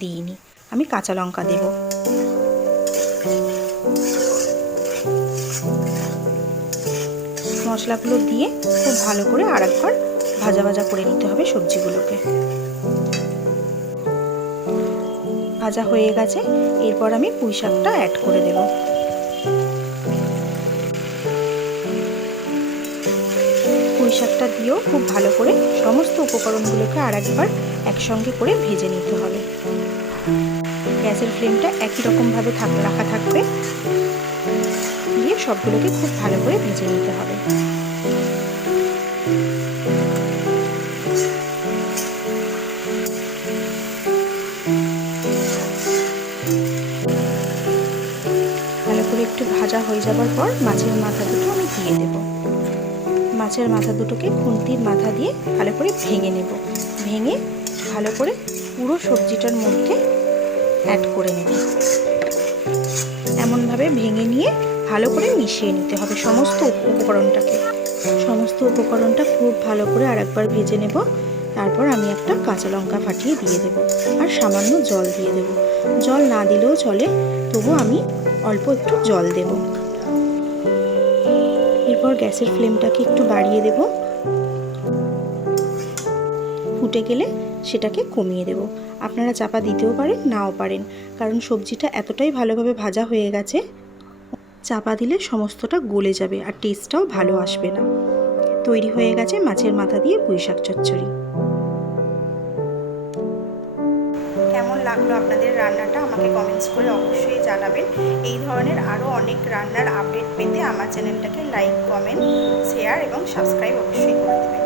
দিইনি, আমি কাঁচা লঙ্কা দেব। মশলাগুলো দিয়ে খুব ভালো করে আরেকবার ভাজা ভাজা করে নিতে হবে সবজিগুলোকে। ভাজা হয়ে গেছে, এরপর আমি পুঁই শাকটা অ্যাড করে দেব। পুঁই শাকটা দিয়েও খুব ভালো করে সমস্ত উপকরণগুলোকে আরেকবার একসঙ্গে করে ভেজে নিতে হবে। গ্যাসের ফ্লেমটা একই রকমভাবে রাখা থাকবে, দিয়ে সবগুলোকে খুব ভালো করে ভেজে নিতে হবে। ভালো করে একটু ভাজা হয়ে যাবার পর মাছের মাথা দুটো আমি দিয়ে দেব। মাছের মাথা দুটোকে খুন্তির মাথা দিয়ে ভালো করে ভেঙে নেব। ভেঙে ভালো করে পুরো সবজিটার মধ্যে অ্যাড করে নেব। এমনভাবে ভেঙে নিয়ে ভালো করে মিশিয়ে নিতে হবে সমস্ত উপকরণটাকে। সমস্ত উপকরণটা খুব ভালো করে আরেকবার ভেজে নেব। তারপর আমি একটা কাঁচা লঙ্কা ফাটিয়ে দিয়ে দেব আর সামান্য জল দিয়ে দেব। জল না দিলেও চলে, তবু আমি অল্প একটু জল দেব। এরপর গ্যাসের ফ্লেমটাকে একটু বাড়িয়ে দেব। ফুটে গেলে সেটাকে কমিয়ে দেব। আপনারা চাপা দিতেও পারেন, নাও পারেন, কারণ সবজিটা এতটাই ভালোভাবে ভাজা হয়ে গেছে, চাপা দিলে সমস্তটা গলে যাবে আর টেস্টটাও ভালো আসবে না। তৈরি হয়ে গেছে মাছের মাথা দিয়ে পুঁই শাক চচ্চড়ি। কেমন লাগলো আপনাদের রান্নাটা আমাকে কমেন্টস করে অবশ্যই জানাবেন। এই ধরনের আরও অনেক রান্নার আপডেট পেতে আমার চ্যানেলটাকে লাইক, কমেন্ট, শেয়ার এবং সাবস্ক্রাইব অবশ্যই করে দেবেন।